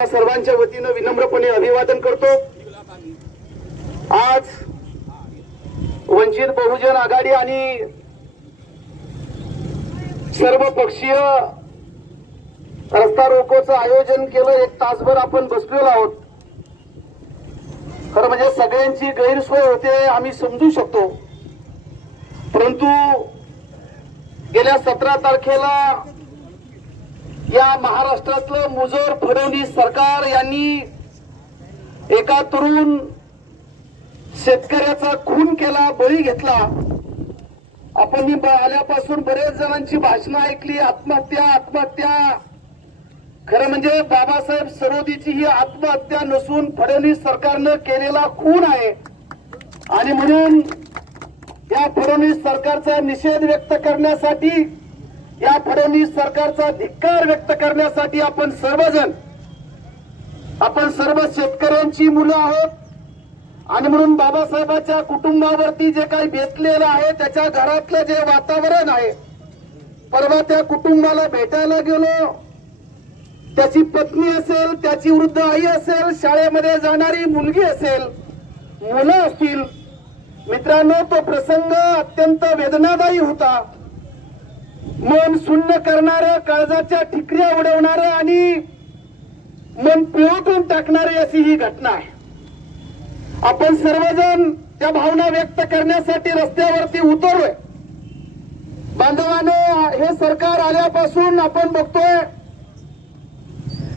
सर्वांच्या वतीनं विनम्रपणे अभिवादन करतो. आज वंचित बहुजन आघाडी आणि सर्व पक्षीय रस्ता रोकोचं आयोजन केलं एक तासभर आपण बसलेलो आहोत. खरं म्हणजे सगळ्यांची गैरसोय होते आम्ही समजू शकतो. परंतु गेल्या सतरा तारखेला या महाराष्ट्रातलं मुजोर फडणवीस सरकार यांनी एका तरुण शेतकऱ्याचा खून केला बळी घेतला. आपण आल्यापासून बरेच जणांची भाषणं ऐकली आत्महत्या आत्महत्या. खरं म्हणजे बाबासाहेब सरोदीची ही आत्महत्या नसून फडणवीस सरकारनं केलेला खून आहे. आणि म्हणून या फडणवीस सरकारचा निषेध व्यक्त करण्यासाठी या फडणवीस सरकारचा धिक्कार व्यक्त करण्यासाठी आपण सर्वजण आपण सर्व शेतकऱ्यांची मुलं आहोत. आणि म्हणून बाबासाहेबांच्या कुटुंबावरती जे काही बेतलेलं आहे त्याच्या घरातलं जे वातावरण आहे परवा त्या कुटुंबाला भेटायला गेलो. त्याची पत्नी असेल त्याची वृद्ध आई असेल शाळेमध्ये जाणारी मुलगी असेल मुलं असतील. मित्रांनो तो प्रसंग अत्यंत वेदनादायी होता. मन शून्य करणारं काळजाच्या ठिकऱ्या उडवणार आणि मन पिळवून टाकणारी अशी ही घटना आहे. आपण सर्वजण त्या भावना व्यक्त करण्यासाठी रस्त्यावरती उतरलोय. बांधवानं हे सरकार आल्यापासून आपण बघतोय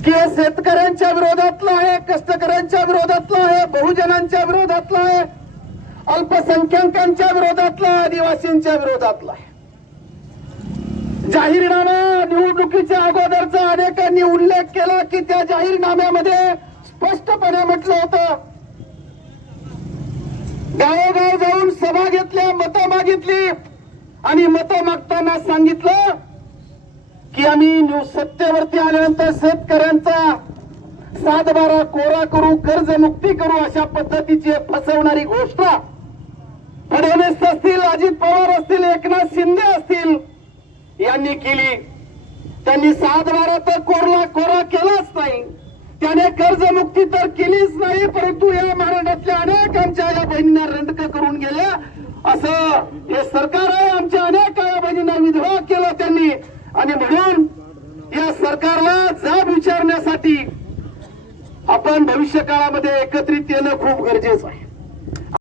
की हे शेतकऱ्यांच्या विरोधातलं आहे कष्टकऱ्यांच्या विरोधातलं आहे बहुजनांच्या विरोधातलं आहे अल्पसंख्याकांच्या विरोधातलं आदिवासींच्या विरोधातलं आहे. जाहीरनामा निवडणुकीच्या अगोदरचा अनेकांनी उल्लेख केला की त्या जाहीरनाम्यामध्ये स्पष्टपणे म्हटलं होतं. गावोगाव जाऊन सभा घेतल्या मतं मागितली आणि मतं मागताना सांगितलं की आम्ही सत्तेवरती आल्यानंतर शेतकऱ्यांचा सातबारा कोरा करू कर्जमुक्ती करू अशा पद्धतीची फसवणारी घोषणा फडणवीस असतील अजित पवार असतील एकनाथ शिंदे असतील यांनी केली. त्यांनी सात बारा तर कोरला कोरा केलाच नाही. त्याने कर्जमुक्ती तर केलीच नाही परंतु या महाराष्ट्रातल्या अनेक आमच्या या बहिणींना रंडक करून गेल्या. असं हे सरकार आहे आमच्या अनेक या बहिणींना विधवा केलं त्यांनी. आणि म्हणून या सरकारला जाब विचारण्यासाठी आपण भविष्य काळामध्ये एकत्रित येणं खूप गरजेचं आहे.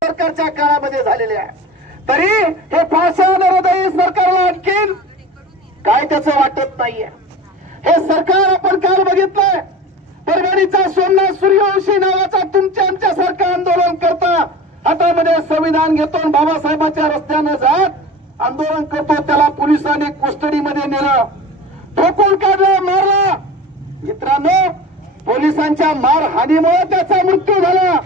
सरकारच्या काळामध्ये झालेले आहे. तरी हे फाशान हृदय सरकारला काय त्याचं वाटत नाहीये. हे सरकार आपण काल बघितलंय. परभणीचा सोमनाथ सूर्यवंशी नावाचा तुमच्या आमच्या सारखं आंदोलन करता. हातामध्ये संविधान घेतो बाबासाहेबांच्या बाबासाहेबाच्या रस्त्यानं जात आंदोलन करतो. त्याला पोलिसांनी कस्टडीमध्ये नेलं. ठोकून काढलं मारलं. मित्रांनो पोलिसांच्या मारहाणीमुळे त्याचा मृत्यू झाला.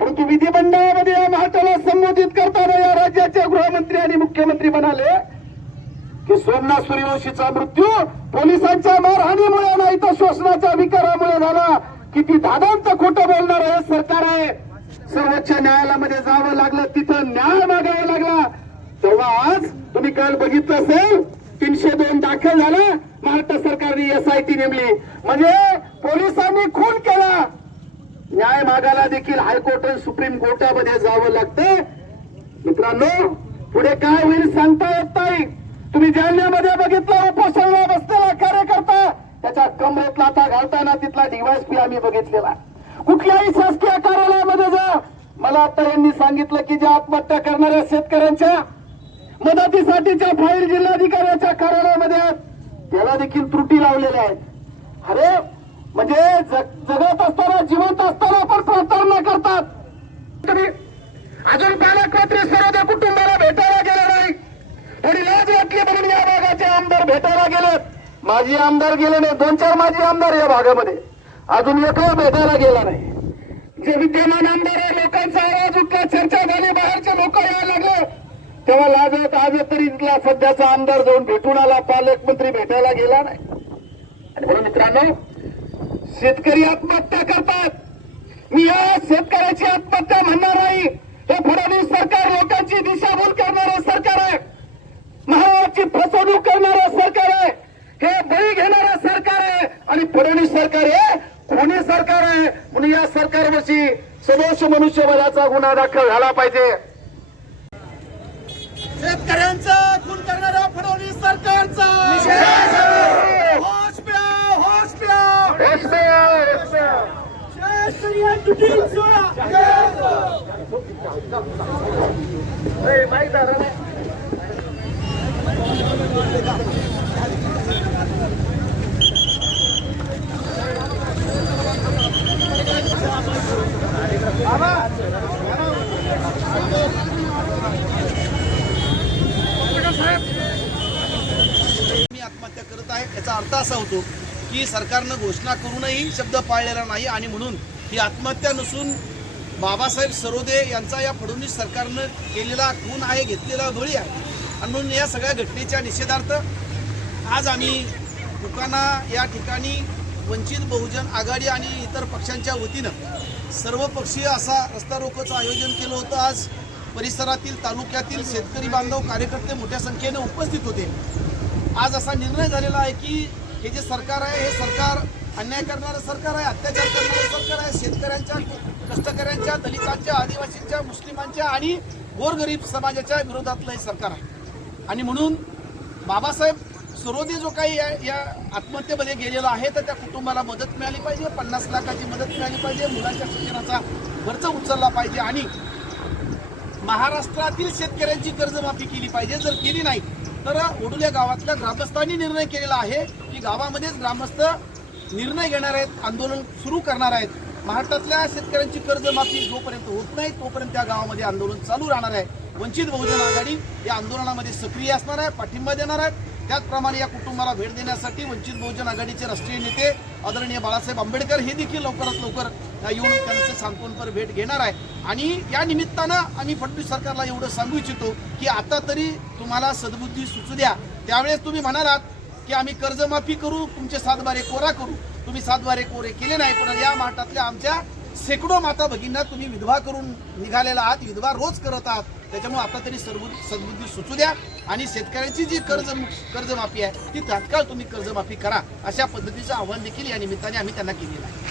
परंतु विधिमंडळामध्ये या महाराष्ट्राला संबोधित करताना या राज्याचे गृहमंत्री आणि मुख्यमंत्री म्हणाले की सोमनाथ सूर्यवंशीचा मृत्यू पोलिसांच्या मारहाणीमुळे नाही तर शोषणाच्या विकारामुळे झाला. किती दादांत खोटं बोलणार आहे सरकार आहे. सर्वोच्च न्यायालयामध्ये जावं लागलं तिथं न्याय मागावा लागला. तेव्हा आज तुम्ही काल बघितलं असेल तीनशे दोन दाखल झालं. महाराष्ट्र सरकारने एसआयटी नेमली. म्हणजे पोलिसांनी खून केला. न्याय मागायला देखील हायकोर्ट आणि सुप्रीम कोर्टामध्ये जावं लागतं. मित्रांनो पुढे काय होईल सांगता येत नाही. तुम्ही जालन्यामध्ये बघितलं उपोषणाला बसलेला कार्यकर्ता त्याच्या कमरेतला आता घालताना तिथला डीवायसपी आम्ही बघितलेला. कुठल्याही शासकीय कार्यालयामध्ये जा मला आता यांनी सांगितलं की ज्या आत्महत्या करणाऱ्या शेतकऱ्यांच्या मदतीसाठीच्या फाईल जिल्हाधिकाऱ्याच्या कार्यालयामध्ये त्याला देखील त्रुटी लावलेल्या आहेत. अरे म्हणजे जग- जगत असताना जिवंत असताना आपण प्रतारणा करतात तुम्ही अजून पालकमंत्री सर्व कुटुंबाला भेटायला गेले नाही थोडी लाज वाटली म्हणून या भागाचे आमदार भेटायला गेलेत माजी आमदार गेले नाही दोन चार माजी आमदार या भागामध्ये. अजून एकही भेटायला गेला नाही. जे विद्यमान आमदार आहे लोकांचा आवाज उठला चर्चा झाली बाहेरचे लोक यायला लागले. तेव्हा लाजत आज तरी इथला सध्याचा आमदार जाऊन भेटून आला पालकमंत्री भेटायला गेला नाही. आणि म्हणून मित्रांनो शेतकरी आत्महत्या करतात. मी या शेतकऱ्याची आत्महत्या म्हणणार नाही. हे फडणवीस सरकार लोकांची दिशाभूल करणारं सरकार आहे. महाराष्ट्राची फसवणूक करणारं सरकार हे बळी घेणारं सरकार आहे आणि फडणवीस सरकार हे कोणी सरकार आहे? म्हणून या सरकारवरची सदोष मनुष्यबळाचा गुन्हा दाखल झाला पाहिजे. शेतकऱ्यांचा खून करणाऱ्या फडणवीस सरकारचा. होश प्या होश प्या. शेतकरी तुटीचा मी आत्महत्या करत आहे याचा अर्थ असा होतो की सरकारनं घोषणा करूनही शब्द पाळलेला नाही आणि म्हणून ही आत्महत्या नसून बाबासाहेब सरोदे यांचा या फडणवीस सरकारनं केलेला खून आहे घेतलेला बळी आहे. आणि म्हणून या सगळ्या घटनेच्या निषेधार्थ आज आम्ही दुकाना या ठिकाणी वंचित बहुजन आघाडी आणि इतर पक्षांच्या वतीनं सर्वपक्षीय असा रस्ता रोकोचं आयोजन केलं होतं. आज परिसरातील तालुक्यातील शेतकरी बांधव कार्यकर्ते मोठ्या संख्येने उपस्थित होते. आज असा निर्णय झालेला आहे की हे जे सरकार आहे हे सरकार अन्याय करणारं सरकार आहे अत्याचार करणारं सरकार आहे शेतकऱ्यांच्या कष्टकऱ्यांच्या दलितांच्या आदिवासींच्या मुस्लिमांच्या आणि गोरगरीब समाजाच्या विरोधातलं हे सरकार आहे. आणि म्हणून बाबासाहेब सरोदे जो काही या या आत्महत्येमध्ये गेलेला आहे तर त्या कुटुंबाला मदत मिळाली पाहिजे पन्नास लाखाची मदत मिळाली पाहिजे मुलांच्या शिक्षणाचा खर्च उचलला पाहिजे आणि महाराष्ट्रातील शेतकऱ्यांची कर्जमाफी केली पाहिजे. जर केली नाही तर ओडुल्या गावातल्या ग्रामस्थांनी निर्णय केलेला आहे की गावामध्येच ग्रामस्थ निर्णय घेणार आहेत आंदोलन सुरू करणार आहेत. महाराष्ट्रातल्या शेतकऱ्यांची कर्जमाफी जोपर्यंत होत नाही तोपर्यंत त्या गावामध्ये आंदोलन चालू राहणार आहे. वंचित बहुजन आघाडी या आंदोलनामध्ये सक्रिय असणार आहे पाठिंबा देणार आहेत त्याचप्रमाणे या कुटुंबाला भेट देण्यासाठी वंचित बहुजन आघाडीचे राष्ट्रीय नेते आदरणीय बाळासाहेब आंबेडकर हे देखील लवकरात लवकर येऊन त्यांचं सांत्वनपर भेट घेणार आहे. आणि या निमित्तानं आम्ही फडणवीस सरकारला एवढं सांगू इच्छितो की आता तरी तुम्हाला सद्बुद्धी सुचू द्या. त्यावेळेस तुम्ही म्हणालात की आम्ही कर्जमाफी करू तुमचे सातबारे कोरा करू. तुम्ही सातबारे कोरे केले नाही पण या महाटातल्या आमच्या शेकडो माता भगिनींना तुम्ही विधवा करून निघालेला आहात विधवा रोज करत आहात. त्याच्यामुळे आता तरी सर्व सद्बुद्धी सुचू द्या आणि शेतकऱ्यांची जी कर्ज कर्जमाफी आहे ती तात्काळ तुम्ही कर्जमाफी करा अशा पद्धतीचं आव्हान देखील या निमित्ताने आम्ही त्यांना केलेलं आहे.